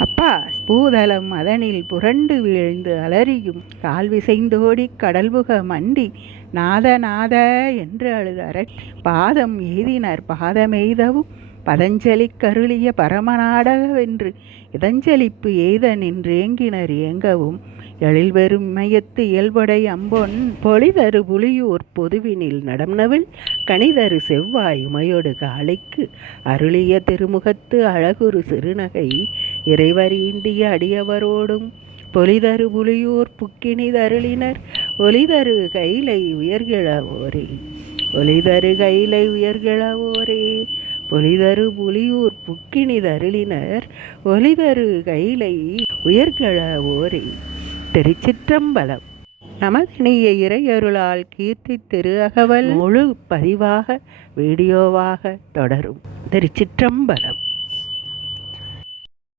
அப்பா பூதலம் அதனில் புரண்டு வீழ்ந்து அலறியும் கால் விசைந்தோடி கடல்புக மண்டி நாத நாத என்று அழுதர. பாதம் எய்தினர் பாதமெய்தவும் பதஞ்சலி கருளிய பரமநாடகவென்று இதஞ்சலிப்பு எய்த நின்றேங்கினர் ஏங்கவும் எழில் வெறும் மையத்து இயல்படை அம்பொன் பொலிதரு புலியூர் பொதுவினில் நடம்னவில் கணிதரு செவ்வாய் உமையொடு காளைக்கு அருளிய திருமுகத்து அழகுரு சிறுநகை இறைவரீண்டிய அடியவரோடும் பொலிதரு புலியூர் புக்கினிதருளினர் ஒலிதரு கைலை உயர்கிழவோரே. ஒலிதரு கைலை உயர்கிழவோரே. பொலிதரு புலியூர் புக்கினிதருளினர் ஒலிதரு கைலை உயர்கிழவோரே. திருச்சிற்றம்பலம். நமதினிய இறையருளால் கீர்த்தி திரு அகவல் முழு பதிவாக வீடியோவாக தொடரும். திருச்சிற்றம்பலம்.